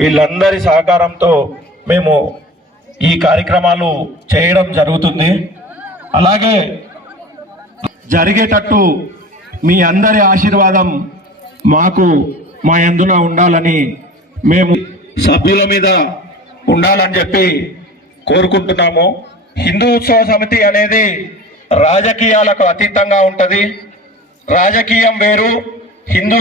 వీళ్ళందరి సహకారంతో మేము ఈ కార్యక్రమాలు చేయడం జరుగుతుంది. అలాగే జరిగేటట్టు మీ అందరి ఆశీర్వాదం మాకు మా యందున ఉండాలని మేము సభ్యుల మీద ఉండాలని చెప్పి కోరుకుంటున్నాము. హిందూ ఉత్సవ సమితి అనేది రాజకీయాలకు అతీతంగా ఉంటుంది. రాజకీయం వేరు, హిందూ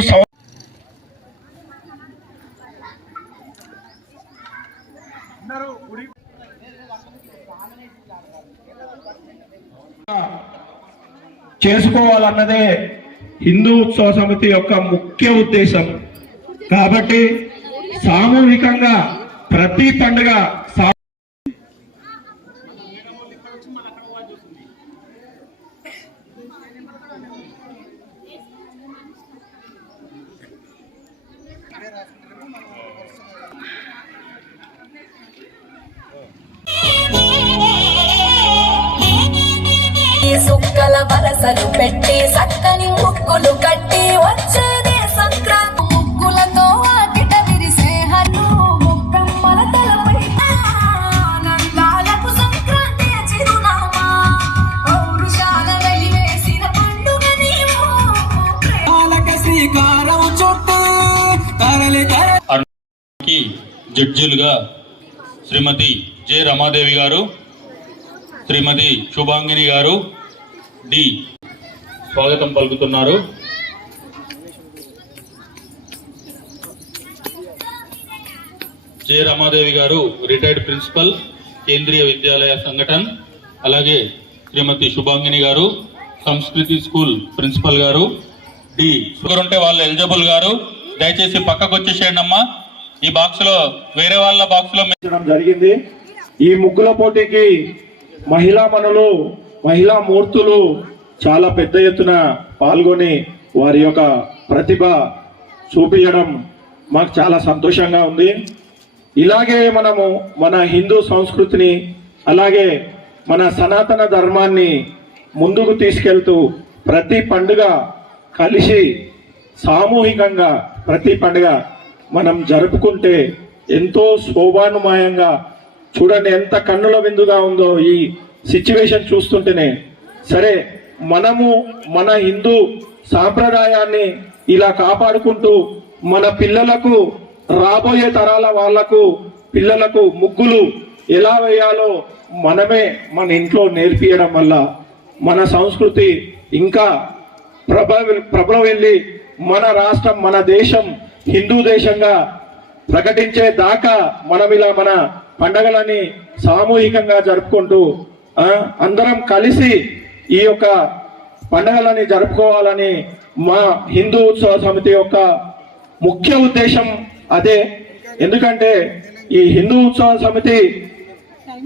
చేసుకోవాలన్నదే హిందూ ఉత్సవ సమితి యొక్క ముఖ్య ఉద్దేశం. కాబట్టి సామూహికంగా ప్రతి పండుగ సుక్కల వలసలు పెట్టి సక్కని ముగ్గులు కట్టి వచ్చేదే సంక్రాంతి. ముగ్గులతో ఆకిట విరిసే హన్ను ముక్కమ్మల తలపై ఆనందాలకు సంక్రాంతి చిరునామా. పౌరుషాల వెలివేసిన పండుగ నీవు శ్రీకారం చుట్టూ జడ్జిలుగా శ్రీమతి జె రమాదేవి గారు, శ్రీమతి శుభాంగిని గారు డి స్వాగతం పలుకుతున్నారు. జె రమాదేవి గారు రిటైర్డ్ ప్రిన్సిపల్, కేంద్రీయ విద్యాలయ సంఘటన్. అలాగే శ్రీమతి శుభాంగిని గారు సంస్కృతి స్కూల్ ప్రిన్సిపల్ గారు డి. ఉంటే వాళ్ళు ఎలిజిబుల్ గారు, దయచేసి పక్కకు వచ్చేసేయండి అమ్మా. ఈ బాక్స్ లో వేరే వాళ్ళ బాక్స్ లో జరిగింది. ఈ ముగ్గుల పోటీకి మహిళా మనులు, మహిళా మూర్తులు చాలా పెద్ద ఎత్తున పాల్గొని వారి యొక్క ప్రతిభ చూపించడం మాకు చాలా సంతోషంగా ఉంది. ఇలాగే మనము మన హిందూ సంస్కృతిని, అలాగే మన సనాతన ధర్మాన్ని ముందుకు తీసుకెళ్తూ ప్రతి పండుగ కలిసి సామూహికంగా ప్రతి పండుగ మనం జరుపుకుంటే ఎంతో శోభానుమాయంగా, చూడండి ఎంత కన్నుల విందుగా ఉందో ఈ సిచ్యువేషన్ చూస్తుంటేనే. సరే, మనము మన హిందూ సాంప్రదాయాన్ని ఇలా కాపాడుకుంటూ మన పిల్లలకు, రాబోయే తరాల వాళ్లకు పిల్లలకు ముగ్గులు ఎలా వేయాలో మనమే మన ఇంట్లో నేర్పియడం వల్ల మన సంస్కృతి ఇంకా ప్రభవిల్లి మన రాష్ట్రం, మన దేశం హిందూ దేశంగా ప్రకటించే దాకా మనం ఇలా మన పండగలని సామూహికంగా జరుపుకుంటూ అందరం కలిసి ఈ యొక్క పండగలని జరుపుకోవాలని మా హిందూ ఉత్సవ సమితి యొక్క ముఖ్య ఉద్దేశం అదే. ఎందుకంటే ఈ హిందూ ఉత్సవ సమితి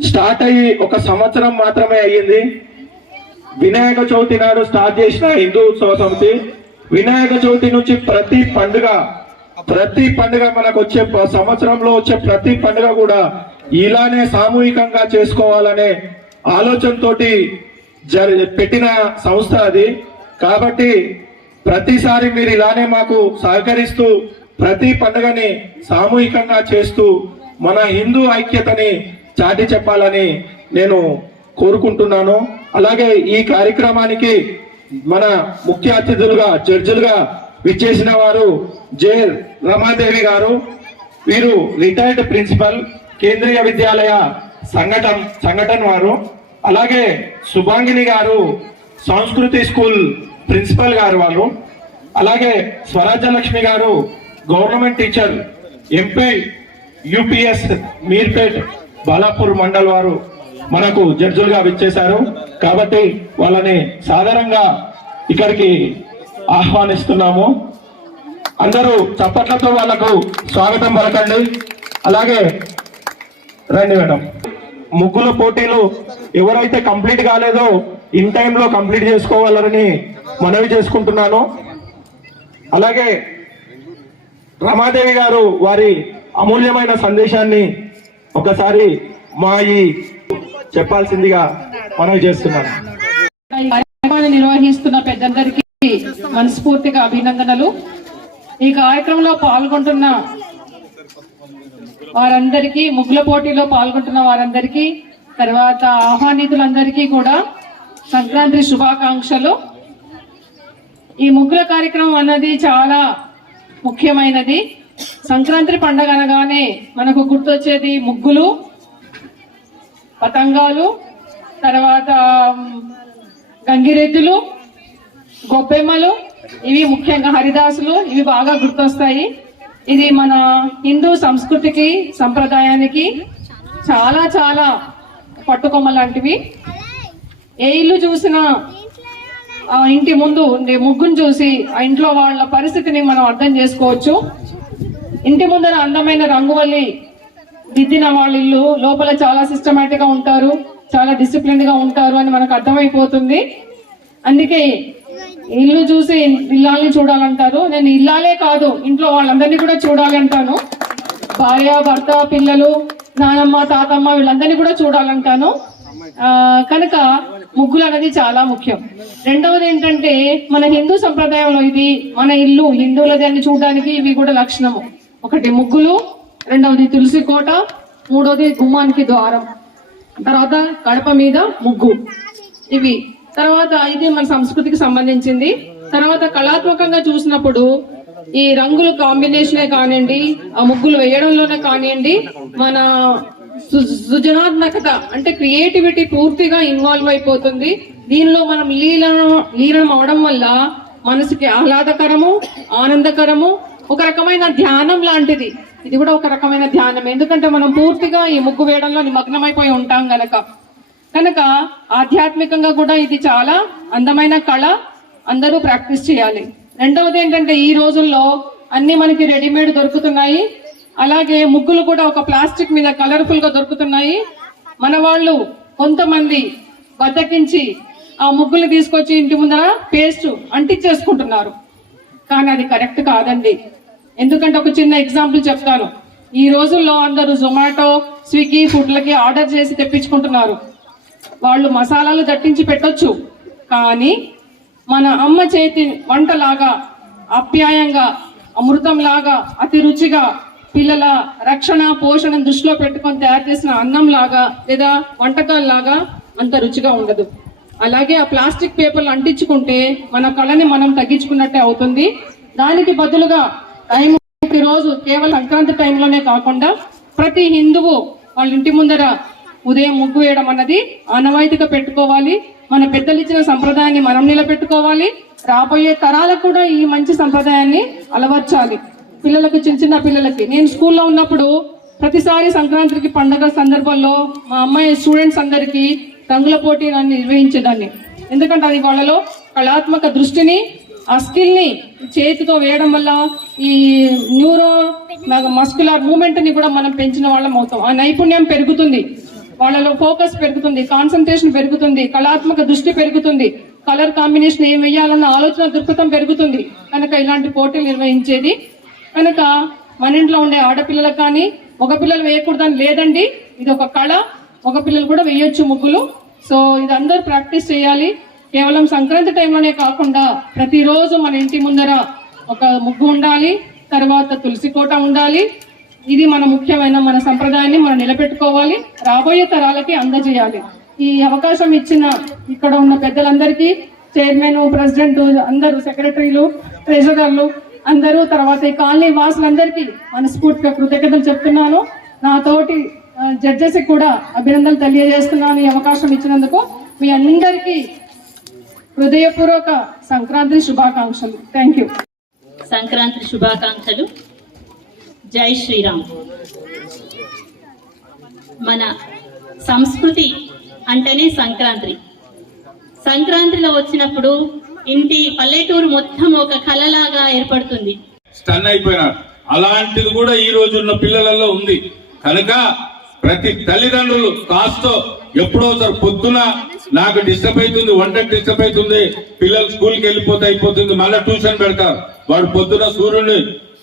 స్టార్ట్ అయ్యి 1 సంవత్సరం మాత్రమే అయ్యింది. వినాయక చవితి నాడు స్టార్ట్ చేసిన హిందూ ఉత్సవ సమితి వినాయక చవితి నుంచి ప్రతి పండుగ మనకు వచ్చే సంవత్సరంలో వచ్చే ప్రతి పండుగ కూడా ఇలానే సామూహికంగా చేసుకోవాలనే ఆలోచనతోటి పెట్టిన సంస్థ అది. కాబట్టి ప్రతిసారి మీరు ఇలానే మాకు సహకరిస్తూ ప్రతి పండుగని సామూహికంగా చేస్తూ మన హిందూ ఐక్యతని చాటి చెప్పాలని నేను కోరుకుంటున్నాను. అలాగే ఈ కార్యక్రమానికి మన ముఖ్య అతిథులుగా, జడ్జిలుగా విచ్చేసిన వారు జె రమాదేవి గారు. వీరు రిటైర్డ్ ప్రిన్సిపల్, కేంద్రీయ విద్యాలయ సంఘటన్ వారు. అలాగే శుభాంగిని గారు సంస్కృతి స్కూల్ ప్రిన్సిపల్ గారు వాళ్ళు. అలాగే స్వరాజ్యలక్ష్మి గారు government teacher, MP UPS Meerpet Balapur mandal వారు మనకు జడ్జులుగా విచ్చేశారు. కాబట్టి వాళ్ళని సాధారణంగా ఇక్కడికి ఆహ్వానిస్తున్నాము. అందరూ చప్పట్లతో వాళ్లకు స్వాగతం పలకండి. అలాగే రండి మేడం. ముగ్గుల పోటీలు ఎవరైతే కంప్లీట్ కాలేదో ఇన్ టైంలో కంప్లీట్ చేసుకోవాలని మనవి చేసుకుంటున్నాను. అలాగే రమాదేవి గారు వారి అమూల్యమైన సందేశాన్ని ఒకసారి మా ఈ చెప్పాల్సిందిగా మనవి చేస్తున్నాను. నిర్వహిస్తున్న పెద్దందరికీ మనస్ఫూర్తిగా అభినందనలు. ఈ కార్యక్రమంలో పాల్గొంటున్న వారందరికీ, ముగ్గుల పోటీలో పాల్గొంటున్న వారందరికీ, తర్వాత ఆహ్వానితులందరికీ కూడా సంక్రాంతి శుభాకాంక్షలు. ఈ ముగ్గుల కార్యక్రమం అన్నది చాలా ముఖ్యమైనది. సంక్రాంతి పండుగ అనగానే మనకు గుర్తొచ్చేది ముగ్గులు, పతంగాలు, తర్వాత గంగిరెద్దులు, గొబ్బెమ్మలు, ఇవి ముఖ్యంగా హరిదాసులు, ఇవి బాగా గుర్తొస్తాయి. ఇది మన హిందూ సంస్కృతికి, సంప్రదాయానికి చాలా చాలా పట్టుకొమ్మ లాంటివి. ఏ ఇల్లు చూసినా ఆ ఇంటి ముందు ఉండే ముగ్గును చూసి ఆ ఇంట్లో వాళ్ళ పరిస్థితిని మనం అర్థం చేసుకోవచ్చు. ఇంటి ముందర అందమైన రంగువల్లి దిద్దిన వాళ్ళ ఇల్లు లోపల చాలా సిస్టమేటిక్ గా ఉంటారు, చాలా డిసిప్లిన్ గా ఉంటారు అని మనకు అర్థమైపోతుంది. అందుకే ఇల్లు చూసి ఇల్లాలని చూడాలంటారు. నేను ఇల్లాలే కాదు, ఇంట్లో వాళ్ళందరినీ కూడా చూడాలంటాను. భార్య, భర్త, పిల్లలు, నానమ్మ, తాతమ్మ వీళ్ళందరినీ కూడా చూడాలంటాను. కనుక ముగ్గులు అనేది చాలా ముఖ్యం. రెండవది ఏంటంటే, మన హిందూ సంప్రదాయంలో ఇది మన ఇల్లు హిందువులది అని చూడడానికి ఇవి కూడా లక్షణము. ఒకటి ముగ్గులు, రెండవది తులసి కోట, మూడవది గుమ్మానికి ద్వారం, తర్వాత గడప మీద ముగ్గు. ఇవి తర్వాత ఇది మన సంస్కృతికి సంబంధించింది. తర్వాత కళాత్మకంగా చూసినప్పుడు ఈ రంగుల కాంబినేషనే కానివ్వండి, ఆ ముగ్గులు వేయడంలోనే కానివ్వండి, మన సృజనాత్మకత అంటే క్రియేటివిటీ పూర్తిగా ఇన్వాల్వ్ అయిపోతుంది. దీనిలో మనం లీనం అవడం వల్ల మనసుకి ఆహ్లాదకరము, ఆనందకరము, ఒక రకమైన ధ్యానం లాంటిది. ఇది కూడా ఒక రకమైన ధ్యానం, ఎందుకంటే మనం పూర్తిగా ఈ ముగ్గు వేయడంలో నిమగ్నమైపోయి ఉంటాం కనుక ఆధ్యాత్మికంగా కూడా ఇది చాలా అందమైన కళ. అందరూ ప్రాక్టీస్ చేయాలి. రెండవది ఏంటంటే, ఈ రోజుల్లో అన్ని మనకి రెడీమేడ్ దొరుకుతున్నాయి. అలాగే ముగ్గులు కూడా ఒక ప్లాస్టిక్ మీద కలర్ఫుల్ గా దొరుకుతున్నాయి. మన వాళ్ళు కొంతమంది బద్దకించి ఆ ముగ్గులు తీసుకొచ్చి ఇంటి ముందర పేస్ట్ అంటించేసుకుంటున్నారు. కానీ అది కరెక్ట్ కాదండి. ఎందుకంటే ఒక చిన్న ఎగ్జాంపుల్ చెప్తాను. ఈ రోజుల్లో అందరూ జొమాటో, స్విగ్గీ ఫుడ్లకి ఆర్డర్ చేసి తెప్పించుకుంటున్నారు. వాళ్ళు మసాలాలు దట్టించి పెట్టొచ్చు, కానీ మన అమ్మ చేతి వంటలాగా ఆప్యాయంగా, అమృతంలాగా, అతి రుచిగా, పిల్లల రక్షణ పోషణ దృష్టిలో పెట్టుకొని తయారు చేసిన అన్నం లాగా లేదా వంటకాల్లాగా అంత రుచిగా ఉండదు. అలాగే ఆ ప్లాస్టిక్ పేపర్లు అంటించుకుంటే మన కళని మనం తగ్గించుకున్నట్టే అవుతుంది. దానికి బదులుగా టైం రోజు కేవలం సంక్రాంతి టైంలోనే కాకుండా ప్రతి హిందువు వాళ్ళ ఇంటి ముందర ఉదయం ముగ్గు వేయడం అన్నది ఆనవాయితీగా పెట్టుకోవాలి. మన పెద్దలు ఇచ్చిన సంప్రదాయాన్ని మనం నిలబెట్టుకోవాలి. రాబోయే తరాలకు కూడా ఈ మంచి సంప్రదాయాన్ని అలవర్చాలి. పిల్లలకు, చిన్న చిన్న పిల్లలకి, నేను స్కూల్లో ఉన్నప్పుడు ప్రతిసారి సంక్రాంతికి పండుగ సందర్భంలో మా అమ్మాయి స్టూడెంట్స్ అందరికీ రంగుల పోటీలను నిర్వహించేదాన్ని. ఎందుకంటే అది వాళ్ళలో కళాత్మక దృష్టిని, ఆ స్కిల్ ని చేతితో వేయడం వల్ల ఈ న్యూరో మస్కులర్ మూమెంట్ ని కూడా మనం పెంచిన వాళ్ళం అవుతాం. ఆ నైపుణ్యం పెరుగుతుంది, వాళ్ళలో ఫోకస్ పెరుగుతుంది, కాన్సన్ట్రేషన్ పెరుగుతుంది, కళాత్మక దృష్టి పెరుగుతుంది, కలర్ కాంబినేషన్ ఏం వేయాలన్న ఆలోచన దృక్పథం పెరుగుతుంది. కనుక ఇలాంటి పోటీలు నిర్వహించేది. కనుక మన ఇంట్లో ఉండే ఆడపిల్లలకు కానీ మగ పిల్లలు వేయకూడదని లేదండి. ఇది ఒక కళ, మగ పిల్లలు కూడా వేయొచ్చు ముగ్గులు. సో ఇది అందరూ ప్రాక్టీస్ చేయాలి. కేవలం సంక్రాంతి టైంలోనే కాకుండా ప్రతిరోజు మన ఇంటి ముందర ఒక ముగ్గు ఉండాలి, తర్వాత తులసి కోట ఉండాలి. ఇది మన ముఖ్యమైన మన సంప్రదాయాన్ని మనం నిలబెట్టుకోవాలి, రాబోయే తరాలకి అందజేయాలి. ఈ అవకాశం ఇచ్చిన ఇక్కడ ఉన్న పెద్దలందరికీ, చైర్మన్, ప్రెసిడెంట్, అందరూ సెక్రటరీలు, ట్రెజరర్లు అందరూ, తర్వాత ఈ కాలనీ వాసులందరికీ మనస్ఫూర్తిగా కృతజ్ఞతలు చెప్తున్నాను. నా తోటి జడ్జెస్ కూడా అభినందనలు తెలియజేస్తున్నాను ఈ అవకాశం ఇచ్చినందుకు. మీ అందరికీ హృదయపూర్వక సంక్రాంతి శుభాకాంక్షలు. Thank you. సంక్రాంతి శుభాకాంక్షలు. జై శ్రీరామ్. మన సంస్కృతి అంటేనే సంక్రాంతి. సంక్రాంతిలో వచ్చినప్పుడు ఇంటి పల్లెటూరు మొత్తం ఒక కళలాగా ఏర్పడుతుంది. స్టన్ అయిపోయినారు. అలాంటిది కూడా ఈ రోజు ఉన్న పిల్లలలో ఉంది. కనుక ప్రతి తల్లిదండ్రులు కాస్తో ఎప్పుడో సార్ పొద్దున నాకు డిస్టర్బ్ అవుతుంది, వంటకు డిస్టర్బ్ అవుతుంది, పిల్లలు స్కూల్కి వెళ్ళిపోతే అయిపోతుంది, మళ్ళీ ట్యూషన్ పెడతారు. వాడు పొద్దున సూర్యుడిని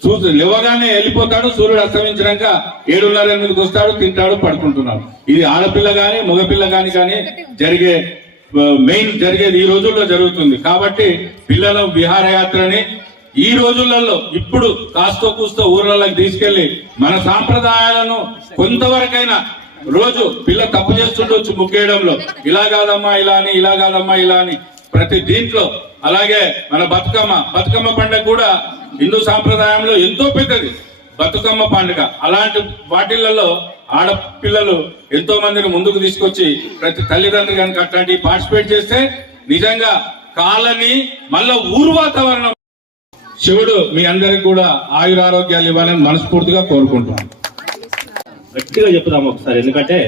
చూసి లేవగానే వెళ్ళిపోతాడు, సూర్యుడు అస్తమించినాక 7:30-8కి వస్తాడు, తింటాడు, పడుకుంటున్నాడు. ఇది ఆడపిల్ల గాని మగపిల్ల కానీ జరిగేది ఈ రోజుల్లో జరుగుతుంది. కాబట్టి పిల్లల విహారయాత్రని ఈ రోజులలో ఇప్పుడు కాస్తో కూస్తో ఊర్లలోకి తీసుకెళ్లి మన సాంప్రదాయాలను కొంతవరకైనా రోజు పిల్ల తప్పు చేస్తుండొచ్చు ముగ్గేయడంలో, ఇలా కాదమ్మా ఇలా అని, ఇలా కాదమ్మా ఇలా అని ప్రతి దీంట్లో. అలాగే మన బతుకమ్మ పండుగ కూడా హిందూ సాంప్రదాయంలో ఎంతో పెద్దది బతుకమ్మ పండుగ. అలాంటి వాటిలలో ఆడపిల్లలు ఎంతో మందిని ముందుకు తీసుకొచ్చి ప్రతి తల్లిదండ్రులు కనుక అట్లాంటి పార్టిసిపేట్ చేస్తే నిజంగా కాలనీ మళ్ళా ఊరు వాతావరణం. శివుడు మీ అందరికి కూడా ఆయురారోగ్యాలు ఇవ్వాలని మనస్ఫూర్తిగా కోరుకుంటున్నాను. గట్టిగా చెప్పుదాం ఒకసారి, ఎందుకంటే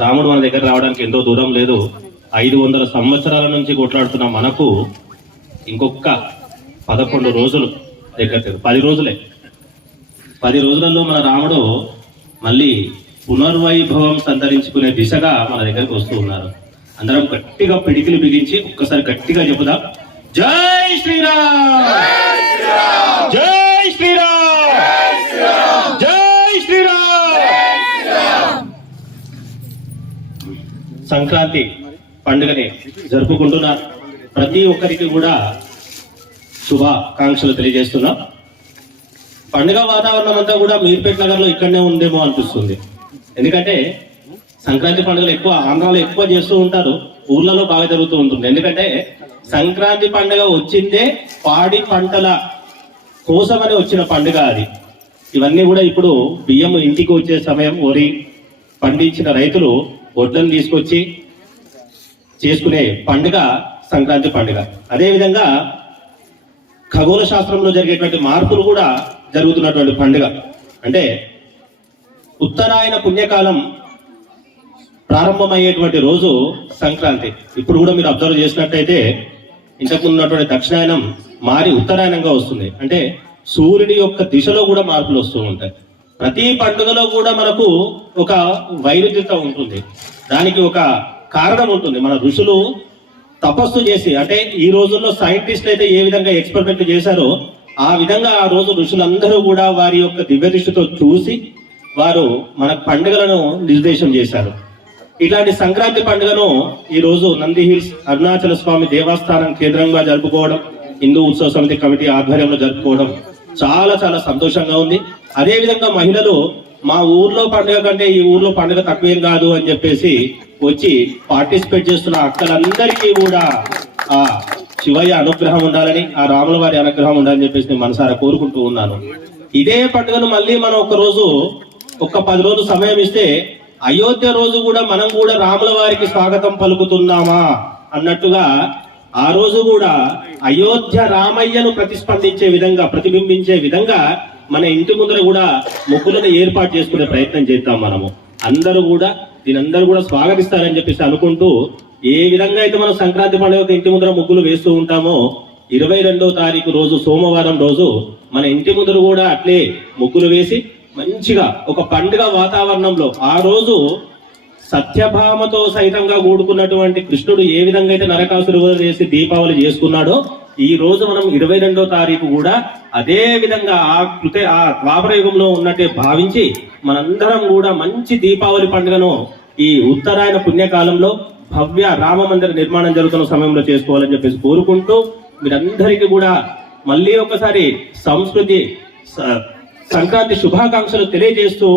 రాముడు మన దగ్గర రావడానికి ఎంతో దూరం లేదు. 500 సంవత్సరాల నుంచి కొట్లాడుతున్న మనకు ఇంకొక 11 రోజులు దగ్గర 10 రోజులే. 10 రోజులలో మన రాముడు మళ్ళీ పునర్వైభవం సంతరించుకునే దిశగా మన దగ్గరకు వస్తూ ఉన్నారు. అందరం గట్టిగా పిడికిలు బిగించి ఒక్కసారి గట్టిగా చెప్పుదాం, జై శ్రీరామ్, జై శ్రీరామ్, జై శ్రీరామ్. సంక్రాంతి పండుగని జరుపుకుంటున్న ప్రతి ఒక్కరికి కూడా శుభాకాంక్షలు తెలియజేస్తున్నాం. పండుగ వాతావరణం అంతా కూడా మీర్పేట నగర్లో ఇక్కడనే ఉందేమో అనిపిస్తుంది. ఎందుకంటే సంక్రాంతి పండుగలు ఎక్కువ ఆంధ్రాలో ఎక్కువ చేస్తూ ఉంటారు, ఊర్లలో బాగా జరుగుతూ ఉంటుంది. ఎందుకంటే సంక్రాంతి పండుగ వచ్చిందే పాడి పంటల కోసమని వచ్చిన పండుగ అది. ఇవన్నీ కూడా ఇప్పుడు బియ్యం ఇంటికి వచ్చే సమయం, వరి పండించిన రైతులు వడ్లను తీసుకొచ్చి చేసుకునే పండుగ సంక్రాంతి పండుగ. అదేవిధంగా ఖగోళ శాస్త్రంలో జరిగేటువంటి మార్పులు కూడా జరుగుతున్నటువంటి పండుగ. అంటే ఉత్తరాయణ పుణ్యకాలం ప్రారంభమయ్యేటువంటి రోజు సంక్రాంతి. ఇప్పుడు కూడా మీరు అబ్జర్వ్ చేసినట్టయితే ఇంతకుముందు ఉన్నటువంటి దక్షిణాయనం మారి ఉత్తరాయణంగా వస్తుంది. అంటే సూర్యుడి యొక్క దిశలో కూడా మార్పులు వస్తూ ఉంటాయి. ప్రతి పండుగలో కూడా మనకు ఒక వైరుధ్యత ఉంటుంది, దానికి ఒక కారణం ఉంటుంది. మన ఋషులు తపస్సు చేసి, అంటే ఈ రోజుల్లో సైంటిస్టులు అయితే ఏ విధంగా ఎక్స్పెరిమెంట్ చేశారో ఆ విధంగా ఆ రోజు ఋషులందరూ కూడా వారి యొక్క దివ్య దృష్టితో చూసి వారు మన పండుగలను నిర్దేశం చేశారు. ఇలాంటి సంక్రాంతి పండుగను ఈ రోజు నంది హిల్స్ అరుణాచల స్వామి దేవస్థానం కేంద్రంగా జరుపుకోవడం, హిందూ ఉత్సవ సమితి కమిటీ ఆధ్వర్యంలో జరుపుకోవడం చాలా చాలా సంతోషంగా ఉంది. అదే విధంగా మహిళలు మా ఊర్లో పండుగ కంటే ఈ ఊర్లో పండుగ తక్కువేం కాదు అని చెప్పేసి వచ్చి పార్టిసిపేట్ చేస్తున్న అక్కలందరికీ కూడా ఆ శివయ్య అనుగ్రహం ఉండాలని, ఆ రాముల వారి అనుగ్రహం ఉండాలని చెప్పేసి నేను మనసారా కోరుకుంటూ ఉన్నాను. ఇదే పండుగను మళ్ళీ మనం ఒక 10 రోజులు సమయం ఇస్తే అయోధ్య రోజు కూడా మనం కూడా రాముల వారికి స్వాగతం పలుకుతున్నామా అన్నట్టుగా ఆ రోజు కూడా అయోధ్య రామయ్యను ప్రతిస్పందించే విధంగా, ప్రతిబింబించే విధంగా మన ఇంటి ముందర కూడా ముగ్గులను ఏర్పాటు చేసుకునే ప్రయత్నం చేద్దాం. మనము దీనందరూ కూడా స్వాగతిస్తారని చెప్పేసి అనుకుంటూ, ఏ విధంగా అయితే మనం సంక్రాంతి పండుగ ఇంటి ముందర ముగ్గులు వేస్తూ ఉంటామో 22వ తారీఖు రోజు సోమవారం రోజు మన ఇంటి ముందర కూడా అట్లే ముగ్గులు వేసి మంచిగా ఒక పండుగ వాతావరణంలో ఆ రోజు సత్యభామతో సైతంగా కూడుకున్నటువంటి కృష్ణుడు ఏ విధంగా అయితే నరకాసురు చేసి దీపావళి చేసుకున్నాడో ఈ రోజు మనం 22వ తారీఖు కూడా అదే విధంగా ఆ ద్వాపర యుగంలో ఉన్నట్టే భావించి మనందరం కూడా మంచి దీపావళి పండుగను ఈ ఉత్తరాయణ పుణ్యకాలంలో భవ్య రామ మందిర నిర్మాణం జరుగుతున్న సమయంలో చేసుకోవాలని చెప్పేసి కోరుకుంటూ, మీరందరికీ కూడా మళ్ళీ ఒకసారి సంక్రాంతి శుభాకాంక్షలు తెలియజేస్తూ,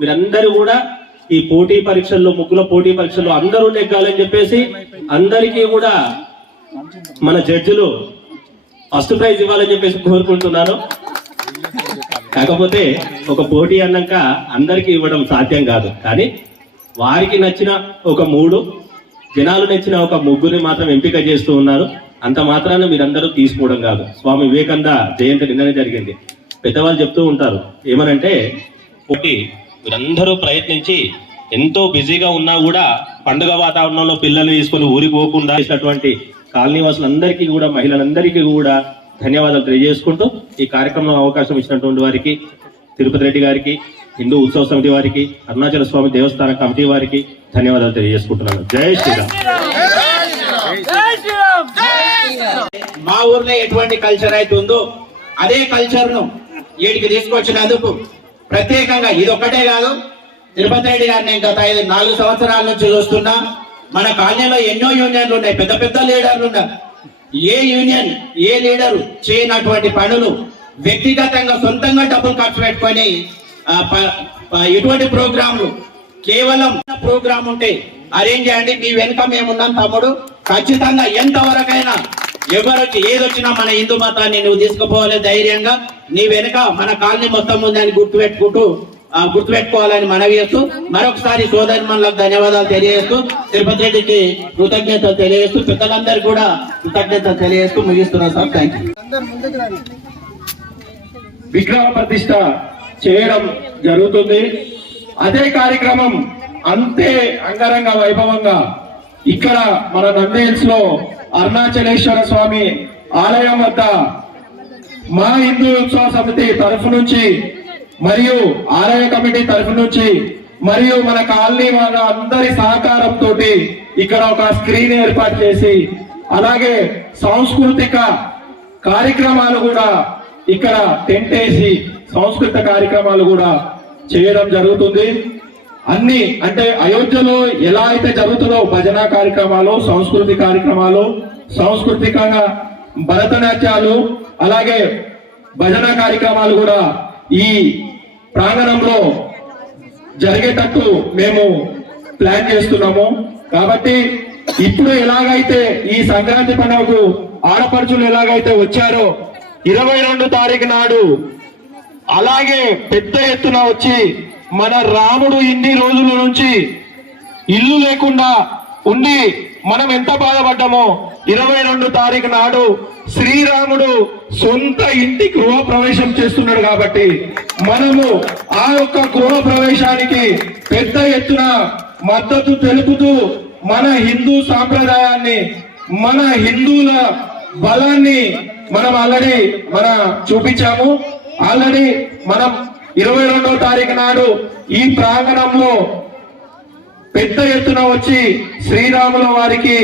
మీరందరూ కూడా ఈ పోటీ పరీక్షల్లో, ముగ్గుల పోటీ పరీక్షల్లో అందరూ నెగ్గాలని చెప్పేసి, అందరికీ కూడా మన జడ్జిలు ఫస్ట్ ప్రైజ్ ఇవ్వాలని చెప్పేసి కోరుకుంటున్నాను. కాకపోతే ఒక పోటీ అన్నాక అందరికీ ఇవ్వడం సాధ్యం కాదు, కానీ వారికి నచ్చిన ఒక 3 జనాలు నచ్చిన ఒక 3ని మాత్రం ఎంపిక చేస్తూ ఉన్నారు. అంత మాత్రాన మీరందరూ తీసుకోవడం కాదు. స్వామి వివేకానంద జయంతి నిన్ననే జరిగింది. పెద్దవాళ్ళు చెప్తూ ఉంటారు ఏమనంటే, ఒకటి మీరందరూ ప్రయత్నించి ఎంతో బిజీగా ఉన్నా కూడా పండుగ వాతావరణంలో పిల్లల్ని తీసుకొని ఊరికి పోకుండా చేసినటువంటి కాలనీ వాసులందరికీ కూడా, మహిళలందరికీ కూడా ధన్యవాదాలు తెలియజేసుకుంటూ, ఈ కార్యక్రమంలో అవకాశం ఇచ్చినటువంటి వారికి, తిరుపతి రెడ్డి గారికి, హిందూ ఉత్సవ సమితి వారికి, అరుణాచల స్వామి దేవస్థాన కమిటీ వారికి ధన్యవాదాలు తెలియజేసుకుంటున్నాను. జై శ్రీరామ్. మా ఊర్లో ఎటువంటి కల్చర్ అయితే ఉందో అదే కల్చర్ ను వీటికి తీసుకొచ్చినందుకు ప్రత్యేకంగా ఇది ఒక్కటే కాదు, తిరుపతి రెడ్డి గారిని నేను గత 4 సంవత్సరాల నుంచి చూస్తున్నా. మన కాలనీలో ఎన్నో యూనియన్లు ఉన్నాయి, పెద్ద పెద్ద లీడర్లు ఉన్నారు. ఏ యూనియన్ ఏ లీడరు చేయనటువంటి పనులు వ్యక్తిగతంగా సొంతంగా డబ్బులు ఖర్చు పెట్టుకొని ఎటువంటి ప్రోగ్రాంలు కేవలం ప్రోగ్రామ్ ఉంటే అరేంజ్ చేయండి, మీ వెనుక మేమున్నాం తమ్ముడు. ఖచ్చితంగా ఎంతవరకైనా ఎవరొచ్చి ఏదొచ్చినా మన హిందూ మతాన్ని నువ్వు తీసుకుపోవాలి ధైర్యంగా. నీ వెనుక మన కాలనీ మొత్తం ఉందని గుర్తుపెట్టుకోవాలని మనవి చేస్తూ మరొకసారి సోదరిమణులకు ధన్యవాదాలు తెలియజేస్తూ తిరుపతి రెడ్డికి కృతజ్ఞతలు తెలియజేస్తూ పెద్దలందరికీ కూడా కృతజ్ఞతలు తెలియజేస్తూ ముగిస్తున్నాను సార్. Thank you. విగ్రహ ప్రతిష్ట చేయడం జరుగుతుంది. అదే కార్యక్రమం అంతే అంగరంగ వైభవంగా ఇక్కడ మన నందేల్స్ లో అరుణాచలేశ్వర స్వామి ఆలయం వద్ద మా హిందూ ఉత్సవ సమితి తరఫు నుంచి మరియు ఆలయ కమిటీ తరఫు నుంచి మరియు మన కాలనీ వాళ్ళ అందరి సహకారంతో ఇక్కడ ఒక స్క్రీన్ ఏర్పాటు చేసి అలాగే సాంస్కృతిక కార్యక్రమాలు కూడా ఇక్కడ టెంట్ వేసి సాంస్కృతిక కార్యక్రమాలు కూడా చేయడం జరుగుతుంది. అన్ని అంటే అయోధ్యలో ఎలా అయితే జరుగుతుందో భజన కార్యక్రమాలు, సంస్కృతి కార్యక్రమాలు, సాంస్కృతికంగా భరతనాట్యాలు అలాగే భజన కార్యక్రమాలు కూడా ఈ ప్రాంగణంలో జరిగేటట్టు మేము ప్లాన్ చేస్తున్నాము. కాబట్టి ఇప్పుడు ఎలాగైతే ఈ సంక్రాంతి పండుగకు ఆడపడుచులు ఎలాగైతే వచ్చారో 22 తారీఖు నాడు అలాగే పెద్ద ఎత్తున వచ్చి మన రాముడు ఇన్ని రోజుల నుంచి ఇల్లు లేకుండా ఉండి మనం ఎంత బాధపడ్డామో 22 తారీఖు నాడు శ్రీరాముడు సొంత ఇంటి గృహ ప్రవేశం చేస్తున్నాడు. కాబట్టి మనము ఆ యొక్క గృహ ప్రవేశానికి పెద్ద ఎత్తున మద్దతు తెలుపుతూ మన హిందూ సాంప్రదాయాన్ని మన హిందువుల బలాన్ని మనం ఆల్రెడీ చూపించాము. ఆల్రెడీ మనం 22వ తారీఖు నాడు ఈ ప్రాంగణంలో పెద్ద ఎత్తున వచ్చి శ్రీరాముల వారికి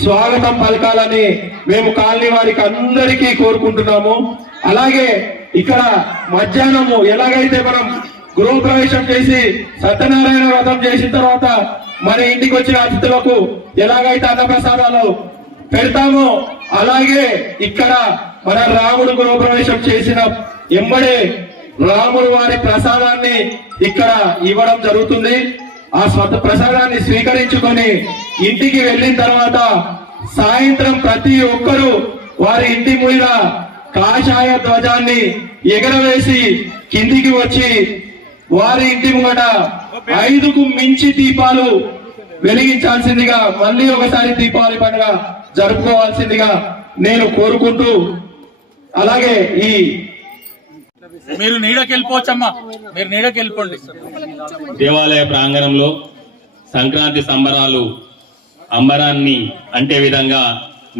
స్వాగతం పలకాలని మేము కాలనీ వారికి అందరికీ కోరుకుంటున్నాము. అలాగే ఇక్కడ మధ్యాహ్నము ఎలాగైతే మనం గృహప్రవేశం చేసి సత్యనారాయణ వ్రతం చేసిన తర్వాత మన ఇంటికి వచ్చిన అతిథులకు ఎలాగైతే అన్నప్రసాదాలు పెడతామో అలాగే ఇక్కడ మన రాముడు గృహప్రవేశం చేసిన ఎంబడే రాముడు వారి ప్రసాదాన్ని ఇక్కడ ఇవ్వడం జరుగుతుంది. ఆ ప్రసాదాన్ని స్వీకరించుకొని ఇంటికి వెళ్ళిన తర్వాత సాయంత్రం ప్రతి ఒక్కరూ వారి ఇంటి మీద కాషాయ ధ్వజాన్ని ఎగరవేసి కిందికి వచ్చి వారి ఇంటి ముంగట 5కు మించి దీపాలు వెలిగించాల్సిందిగా మళ్ళీ ఒకసారి దీపావళి పండుగ జరుపుకోవాల్సిందిగా నేను కోరుకుంటూ అలాగే ఈ మీరు నీడకెళ్ళిపోవచ్చమ్మా, మీరు నీడకెళ్ళిపోండి. దేవాలయ ప్రాంగణంలో సంక్రాంతి సంబరాలు అంబరాన్ని అంటే విధంగా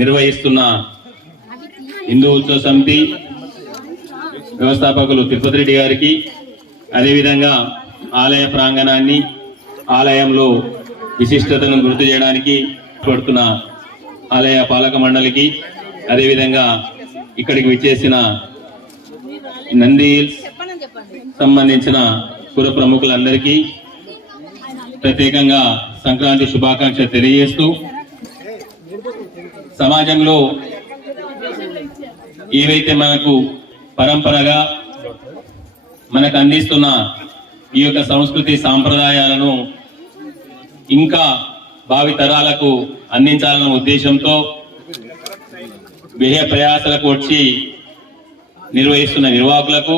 నిర్వహిస్తున్న హిందూ ఉత్సవ సమితి వ్యవస్థాపకులు తిరుపతి రెడ్డి గారికి, అదేవిధంగా ఆలయ ప్రాంగణాన్ని ఆలయంలో విశిష్టతను గుర్తు చేయడానికి పడుతున్న ఆలయ పాలక మండలికి, అదేవిధంగా ఇక్కడికి విచ్చేసిన నంది సంబంధించిన పుర ప్రముఖులందరికీ ప్రత్యేకంగా సంక్రాంతి శుభాకాంక్షలు తెలియజేస్తూ సమాజంలో ఏవైతే మనకు పరంపరగా మనకు అందిస్తున్న ఈ యొక్క సంస్కృతి సాంప్రదాయాలను ఇంకా భావి తరాలకు అందించాలన్న ఉద్దేశంతో వ్యయ ప్రయాసాలకు వచ్చి నిర్వహిస్తున్న నిర్వాహకులకు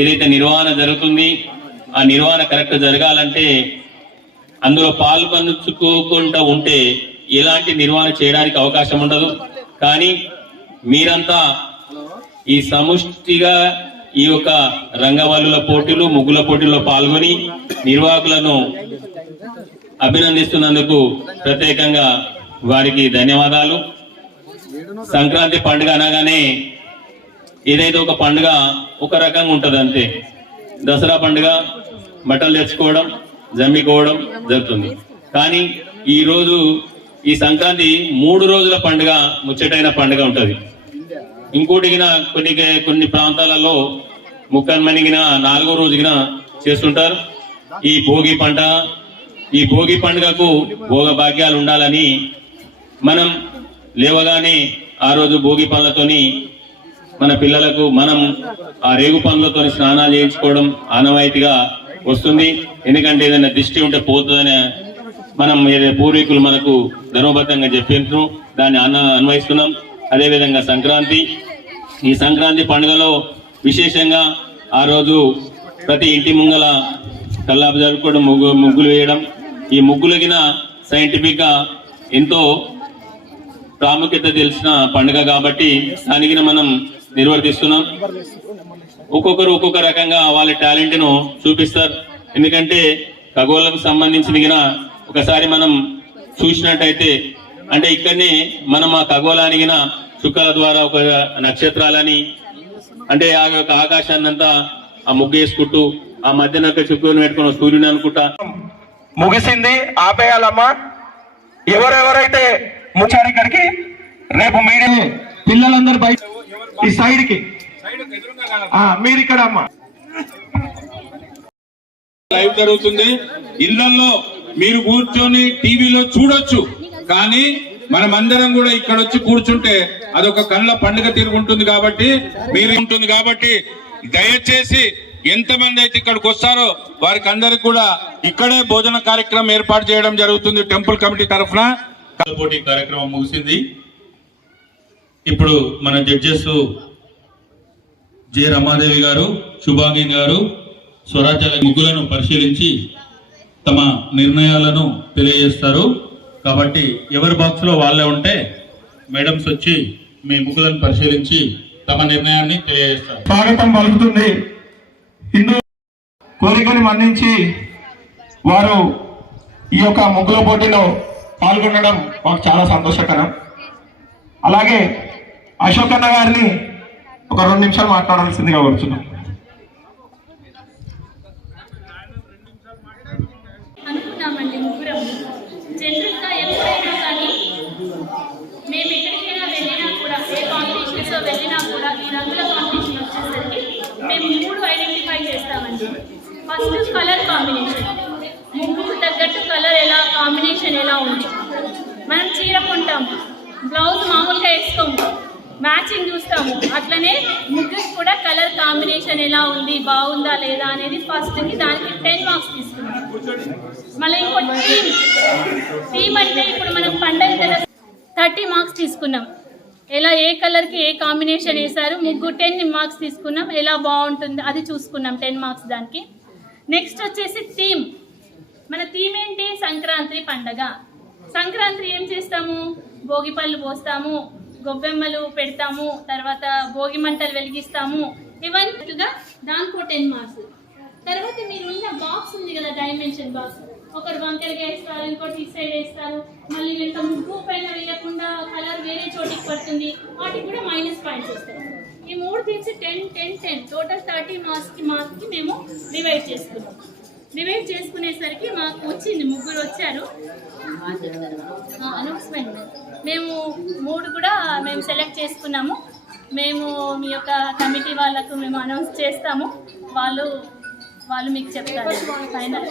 ఏదైతే నిర్వహణ జరుగుతుంది ఆ నిర్వహణ కరెక్ట్ జరగాలంటే అందులో పాల్పంచుకోకుండా ఉంటే ఎలాంటి నిర్వహణ చేయడానికి అవకాశం ఉండదు. కానీ మీరంతా ఈ సముష్టిగా ఈ యొక్క రంగవల్లుల పోటీలు, ముగ్గుల పోటీల్లో పాల్గొని నిర్వాహకులను అభినందిస్తున్నందుకు ప్రత్యేకంగా వారికి ధన్యవాదాలు. సంక్రాంతి పండుగ అనగానే ఏదైతే ఒక పండుగ ఒక రకంగా ఉంటది అంతే. దసరా పండుగ బట్టలు తెచ్చుకోవడం, జమ్మికోవడం జరుగుతుంది. కానీ ఈ రోజు ఈ సంక్రాంతి 3 రోజుల పండుగ, ముచ్చటైన పండుగ ఉంటది. ఇంకోటిగిన కొన్ని ప్రాంతాలలో ముక్కన్మనిగిన 4వ రోజుగిన చేస్తుంటారు ఈ భోగి పంట. ఈ భోగి పండుగకు భోగ భాగ్యాలు ఉండాలని మనం లేవగానే ఆ రోజు భోగి పనులతోని మన పిల్లలకు మనం ఆ రేగు పనులతో స్నానాలు చేయించుకోవడం ఆనవాయితీగా వస్తుంది. ఎందుకంటే ఏదైనా దిష్టి ఉంటే పోతుందని మనం పూర్వీకులు మనకు ధర్మబద్ధంగా చెప్పినారు, దాన్ని అన్వయిస్తున్నాం. అదేవిధంగా సంక్రాంతి, ఈ సంక్రాంతి పండుగలో విశేషంగా ఆ రోజు ప్రతి ఇంటి ముంగల కల్లాపు జరుపుకోవడం, ముగ్గులు వేయడం. ఈ ముగ్గులగిన సైంటిఫిక్ గా ఎంతో ప్రాముఖ్యత తెలిసిన పండుగ కాబట్టి దానికి మనం నిర్వర్తిస్తున్నాం. ఒక్కొక్కరు ఒక్కొక్క రకంగా వాళ్ళ టాలెంట్ ను చూపిస్తారు. ఎందుకంటే ఖగోళం సంబంధించిన ఒకసారి మనం చూసినట్టయితే అంటే ఇక్కడనే మనం ఆ ఖగోళానికి చుక్కల ద్వారా ఒక నక్షత్రాలని అంటే ఆ యొక్క ఆకాశాన్ని అంతా ఆ ముగ్గు వేసుకుంటూ ఆ మధ్యన చుక్కను పెట్టుకుని సూర్యుని అనుకుంటా ముగిసింది, ఆపేయాలమ్మా. ఎవరెవరైతే ముచ్చారు ఇక్కడికి రేపు మీడియా పిల్లలందరూ బయట ఈ సైడ్ కి మీరు ఇక్కడ అమ్మా లైవ్ జరుగుతుంది. ఇళ్లలో మీరు కూర్చొని టీవీలో చూడొచ్చు, కానీ మనమందరం కూడా ఇక్కడ వచ్చి కూర్చుంటే అదొక కళ్ళ పండుగ తిరుగుంటుంది. కాబట్టి దయచేసి ఎంతమంది అయితే ఇక్కడికి వస్తారో వారికి అందరికి కూడా ఇక్కడే భోజన కార్యక్రమం ఏర్పాటు చేయడం జరుగుతుంది టెంపుల్ కమిటీ తరఫున. పోటీ కార్యక్రమం ముగిసింది. ఇప్పుడు మన జడ్జెస్ జె రమాదేవి గారు, శుభాంగిని గారు స్వరాజ్యాల ముగ్గులను పరిశీలించి తమ నిర్ణయాలను తెలియజేస్తారు. కాబట్టి ఎవరి బాక్స్ లో వాళ్ళే ఉంటే మేడమ్స్ వచ్చి మీ ముగ్గులను పరిశీలించి తమ నిర్ణయాన్ని తెలియజేస్తారు. స్వాగతం పలుకుతుంది. హిందూ కోరికను మన్నించి వారు ఈ యొక్క ముగ్గుల పోటీలో పాల్గొనడం మాకు చాలా సంతోషకరం. అలాగే అశోక్ అన్న గారిని ఒక 2 నిమిషాలు మాట్లాడాల్సిందిగా కోరుతున్నాం. అనుకున్నామండి ముగ్గురం. జనరల్గా ఎప్పుడైనా కానీ మేము ఎక్కడికైనా వెళ్ళినా కూడా, ఏ కాంపిటీషన్స్లో వెళ్ళినా కూడా ఈ రంగుల కాంపిటీషన్ వచ్చేసరికి మేము 3 ఐడెంటిఫై చేస్తామండి. ఫస్ట్ కలర్ కాంబినేషన్, ముగ్గుకు తగ్గట్టు కలర్ కాంబినేషన్ ఎలా ఉంది. మనం చీర కొంటాము, బ్లౌజ్ మామూలుగా వేసుకోము, మ్యాచింగ్ చూస్తాము. అట్లనే ముగ్గురికి కూడా కలర్ కాంబినేషన్ ఎలా ఉంది, బాగుందా లేదా అనేది ఫస్ట్కి దానికి 10 మార్క్స్ తీసుకున్నాం. మళ్ళీ ఇంకోటి థీమ్ అంటే ఇప్పుడు మనం పండగ కదా 30 మార్క్స్ తీసుకున్నాం. ఎలా ఏ కలర్కి ఏ కాంబినేషన్ వేశారు, ముగ్గు 10 మార్క్స్ తీసుకున్నాం. ఎలా బాగుంటుంది అది చూసుకున్నాం, 10 మార్క్స్ దానికి. నెక్స్ట్ వచ్చేసి థీమ్. మన థీమ్ ఏంటి? సంక్రాంతి పండగ. సంక్రాంతి ఏం చేస్తాము? భోగి పళ్ళు పోస్తాము, గొబ్బెమ్మలు పెడతాము, తర్వాత భోగి మంటలు వెలిగిస్తాము. ఇవన్నీగా దానికో 10 మార్క్స్. తర్వాత మీరు ఉన్న బాక్స్ ఉంది కదా, డైమెన్షన్ బాక్స్, ఒకరు వంకరగా వేస్తారు, ఇంకోటి ఈ సైడ్ వేస్తారు. మళ్ళీ ఇంకా ముగ్గు పైన వేయకుండా కలర్ వేరే చోటికి పడుతుంది, వాటికి కూడా మైనస్ పాయింట్స్ వస్తాయి. ఈ 3 థింగ్స్ 10, 10, 10 టోటల్ 30 మార్క్స్కి మేము డివైడ్ చేసుకున్నాం. డివైడ్ చేసుకునేసరికి మాకు వచ్చింది, ముగ్గురు వచ్చారు. అనౌన్స్మెంట్ మేము 3 కూడా మేము సెలెక్ట్ చేసుకున్నాము. మేము మీ యొక్క కమిటీ వాళ్ళకు మేము అనౌన్స్ చేస్తాము, వాళ్ళు మీకు చెప్తారు. ఫైనల్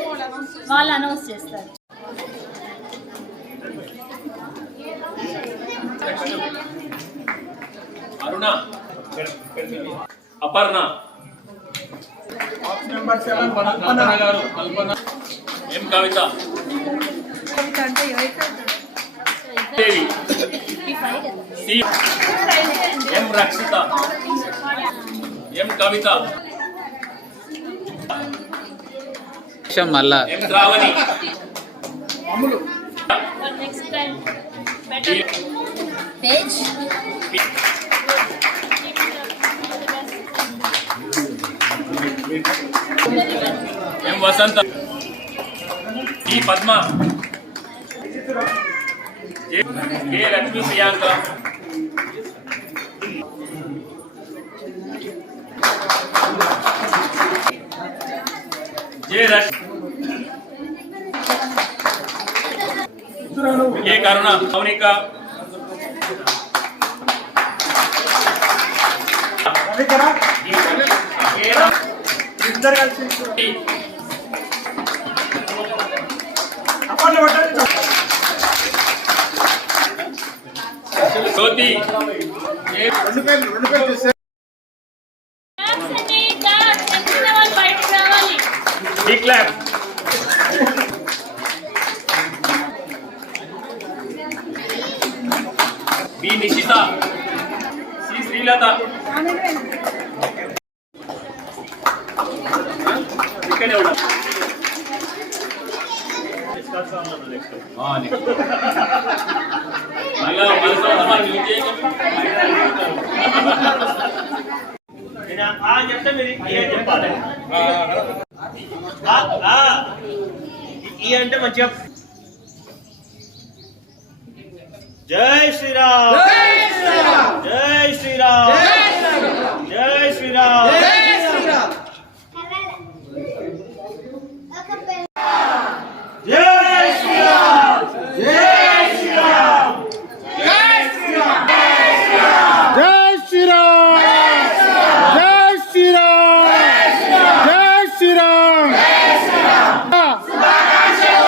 వాళ్ళు అనౌన్స్ చేస్తారు. అరుణ, అపర్ణ, గారు, కల్పన, ఎం కవిత, ఎం రక్షిత, ఎం కవిత, మళ్ళా M Sravani, next time better page M Vasantha, E Padma, K Lakshmi Priyanka, J రష్, ఏ కరుణ, మౌనిక, జ్యోతి, తెలిసిన వాళ్ళు బయటకు రావాలి. B Nishitha, C Srilatha. ఇక్కడే ఉండాలి. మళ్ళా చెప్తే మీరు చెప్పాలి. ఈ అంటే మంచిగా జై శ్రీరామ్, జై శ్రీరామ్, జై శ్రీరామ్.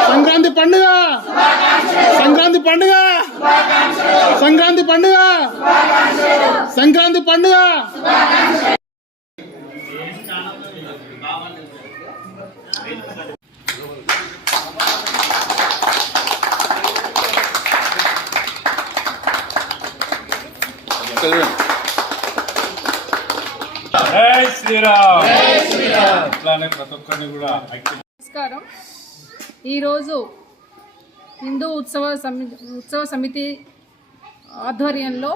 సంక్రాంతి పండుగ, సంక్రాంతి పండుగ, సంక్రాంతి పండుగ, సంక్రాంతి పండుగ. జై శ్రీరామ్. అట్లానే ప్రతి ఒక్కరిని కూడా నమస్కారం. ఈరోజు హిందూ ఉత్సవ సమితి ఆధ్వర్యంలో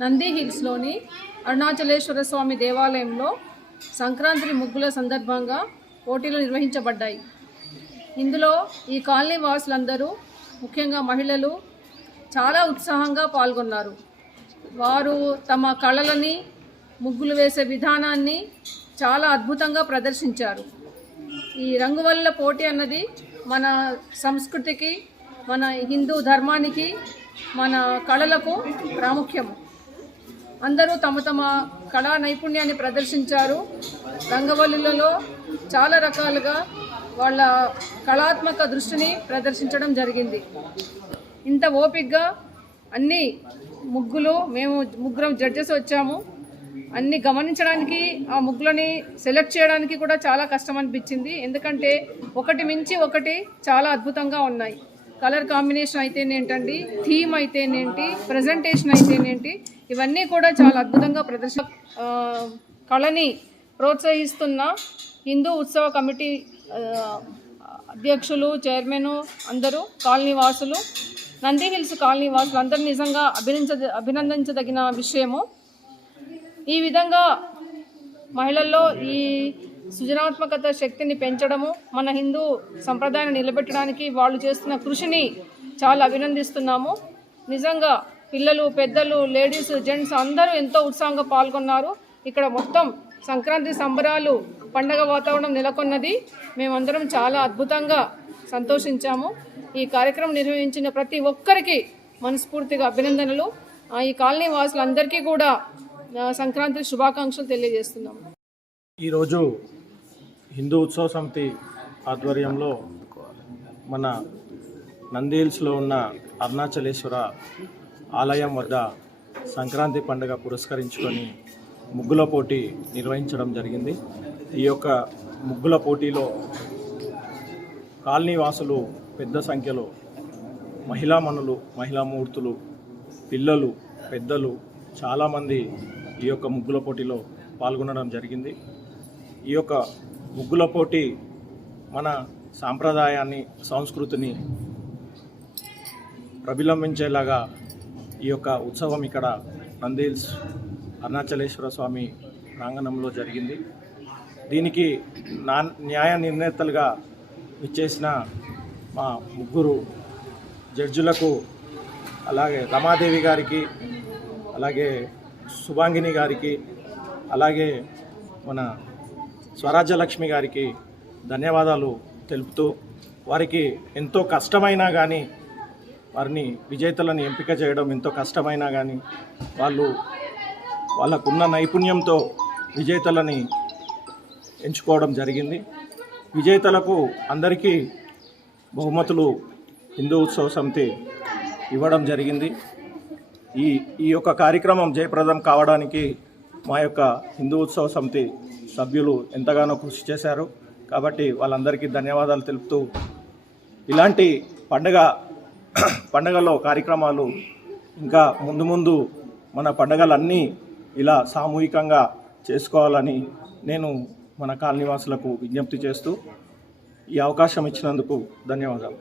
నంది హిల్స్లోని అరుణాచలేశ్వర స్వామి దేవాలయంలో సంక్రాంతి ముగ్గుల సందర్భంగా పోటీలు నిర్వహించబడ్డాయి. ఇందులో ఈ కాలనీ వాసులందరూ, ముఖ్యంగా మహిళలు, చాలా ఉత్సాహంగా పాల్గొన్నారు. వారు తమ కళలని, ముగ్గులు వేసే విధానాన్ని చాలా అద్భుతంగా ప్రదర్శించారు. ఈ రంగువల్ల పోటీ అన్నది మన సంస్కృతికి, మన హిందూ ధర్మానికి, మన కళలకు ప్రాముఖ్యము. అందరూ తమ తమ కళా నైపుణ్యాన్ని ప్రదర్శించారు. రంగవల్లులలో చాలా రకాలుగా వాళ్ళ కళాత్మక దృష్టిని ప్రదర్శించడం జరిగింది. ఇంత ఓపికగా అన్ని ముగ్గులు, మేము ముగ్గురం జడ్జెస్ వచ్చాము, అన్ని గమనించడానికి, ఆ ముగ్గులని సెలెక్ట్ చేయడానికి కూడా చాలా కష్టం అనిపించింది. ఎందుకంటే ఒకటి మించి ఒకటి చాలా అద్భుతంగా ఉన్నాయి. కలర్ కాంబినేషన్ అయితేనేంటండి, థీమ్ అయితేనేంటి, ప్రజెంటేషన్ అయితేనేంటి, ఇవన్నీ కూడా చాలా అద్భుతంగా కళని ప్రోత్సహిస్తున్న హిందూ ఉత్సవ కమిటీ అధ్యక్షులు, చైర్మన్, అందరూ, కాలనీ వాసులు, నంది హిల్స్ కాలనీ వాసులు అందరూ నిజంగా అభినందించదగిన విషయము. ఈ విధంగా మహిళల్లో ఈ సృజనాత్మకత శక్తిని పెంచడము, మన హిందూ సంప్రదాయాన్ని నిలబెట్టడానికి వాళ్ళు చేస్తున్న కృషిని చాలా అభినందిస్తున్నాము. నిజంగా పిల్లలు, పెద్దలు, లేడీస్, జెంట్స్ అందరూ ఎంతో ఉత్సాహంగా పాల్గొన్నారు. ఇక్కడ మొత్తం సంక్రాంతి సంబరాలు, పండగ వాతావరణం నెలకొన్నది. మేమందరం చాలా అద్భుతంగా సంతోషించాము. ఈ కార్యక్రమం నిర్వహించిన ప్రతి ఒక్కరికి మనస్ఫూర్తిగా అభినందనలు. ఈ కాలనీ వాసులందరికీ కూడా సంక్రాంతి శుభాకాంక్షలు తెలియజేస్తున్నాము. ఈరోజు హిందూ ఉత్సవ సమితి ఆధ్వర్యంలో మన నంది హిల్స్లో ఉన్న అరుణాచలేశ్వర ఆలయం వద్ద సంక్రాంతి పండుగ పురస్కరించుకొని ముగ్గుల పోటీ నిర్వహించడం జరిగింది. ఈ యొక్క ముగ్గుల పోటీలో కాలనీ వాసులు పెద్ద సంఖ్యలో, మహిళామణులు, మహిళామూర్తులు, పిల్లలు, పెద్దలు చాలామంది ఈ యొక్క ముగ్గుల పోటీలో పాల్గొనడం జరిగింది. ఈ యొక్క ముగ్గుల పోటీ మన సాంప్రదాయాన్ని, సంస్కృతిని ప్రతిబింబించేలాగా ఈ యొక్క ఉత్సవం ఇక్కడ నంది హిల్స్ అరుణాచలేశ్వర స్వామి ప్రాంగణంలో జరిగింది. దీనికి న్యాయ నిర్ణేతలుగా ఇచ్చేసిన మా ముగ్గురు జడ్జిలకు, అలాగే రమాదేవి గారికి, అలాగే శుభాంగిని గారికి, అలాగే మన స్వరాజ్యలక్ష్మి గారికి ధన్యవాదాలు తెలుపుతూ, వారికి ఎంతో కష్టమైనా కానీ, వారిని విజేతలను ఎంపిక చేయడం ఎంతో కష్టమైనా కానీ, వాళ్ళకున్న నైపుణ్యంతో విజేతలని ఎంచుకోవడం జరిగింది. విజేతలకు అందరికీ బహుమతులు హిందూ ఉత్సవ సమితి ఇవ్వడం జరిగింది. ఈ యొక్క కార్యక్రమం జయప్రదం కావడానికి మా యొక్క హిందూ ఉత్సవ సమితి సభ్యులు ఎంతగానో కృషి చేశారు. కాబట్టి వాళ్ళందరికీ ధన్యవాదాలు తెలుపుతూ ఇలాంటి పండగలో కార్యక్రమాలు ఇంకా ముందు మన పండగలన్నీ ఇలా సామూహికంగా చేసుకోవాలని నేను మన కాలనీవాసులకు విజ్ఞప్తి చేస్తూ ఈ అవకాశం ఇచ్చినందుకు ధన్యవాదాలు.